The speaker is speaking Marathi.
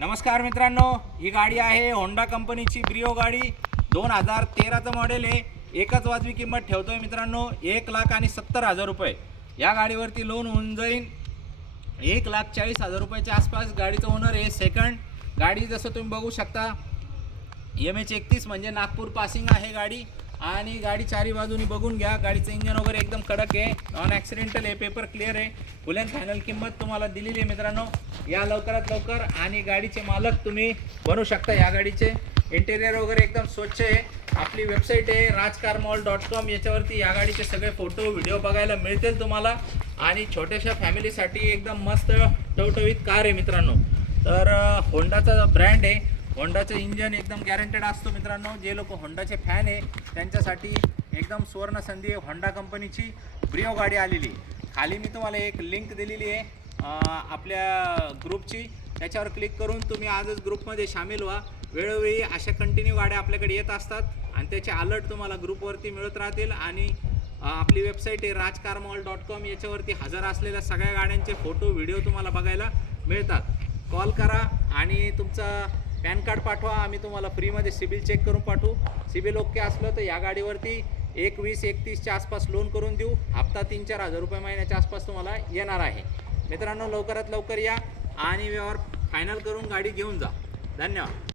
नमस्कार मित्रांनो, ही गाडी आहे होंडा कंपनीची ब्रिओ गाडी 2013चं मॉडेल आहे। एकच वाजवी किंमत ठेवतोय मित्रांनो, 1,70,000 रुपये। या गाडीवरती लोन होऊन जाईल 1,40,000 रुपयाच्या आसपास। गाडीचं ओनर आहे सेकंड। गाडी जसं तुम्ही बघू शकता MH31 म्हणजे नागपूर पासिंग आहे गाडी। आणि गाडी चारी बाजूनी बघून घ्या, गाडीचं इंजन वगैरे एकदम कडक आहे, नॉन ॲक्सिडेंटल आहे, पेपर क्लिअर आहे। फुल अँड फायनल किंमत तुम्हाला दिलेली आहे मित्रांनो। या लवकरात लवकर आणि गाडीचे मालक तुम्ही बनू शकता। या गाडीचे इंटेरियर वगैरे एकदम स्वच्छ आहे। आपली वेबसाईट आहे rajcarmall.com, याच्यावरती या गाडीचे सगळे फोटो व्हिडिओ बघायला मिळतील तुम्हाला। आणि छोट्याशा फॅमिलीसाठी एकदम मस्त टवटवीत कार आहे मित्रांनो। तर होंडाचा ब्रँड आहे, होंडाचं इंजन एकदम गॅरंटेड असतो मित्रांनो। जे लोक होंडाचे फॅन आहे त्यांच्यासाठी एकदम सुवर्ण संधी आहे। होंडा कंपनीची ब्रिओ गाडी आलेली। खाली मी तुम्हाला एक लिंक दिलेली आहे आपल्या ग्रुपची, त्याच्यावर क्लिक करून तुम्ही आजच ग्रुपमध्ये सामील व्हा। वेळोवेळी अशा कंटिन्यू गाड्या आपल्याकडे येत असतात आणि त्याचे अलर्ट तुम्हाला ग्रुपवरती मिळत राहतील। आणि आपली वेबसाईट आहे rajcarmall.com, याच्यावरती हजर असलेल्या सगळ्या गाड्यांचे फोटो व्हिडिओ तुम्हाला बघायला मिळतात। कॉल करा आणि तुमचा पॅन कार्ड पाठवा, आम्ही तुम्हाला फ्रीमध्ये सिबिल चेक करून पाठवू। सिबिल ओके असलं तर या गाडीवरती 21-31च्या आसपास लोन करून देऊ। हप्ता 3-4 हजार रुपये महिन्याच्या आसपास तुम्हाला येणार आहे मित्रांनो। लवकरात लवकर या आणि व्यवहार फायनल करून गाडी घेऊन जा। धन्यवाद।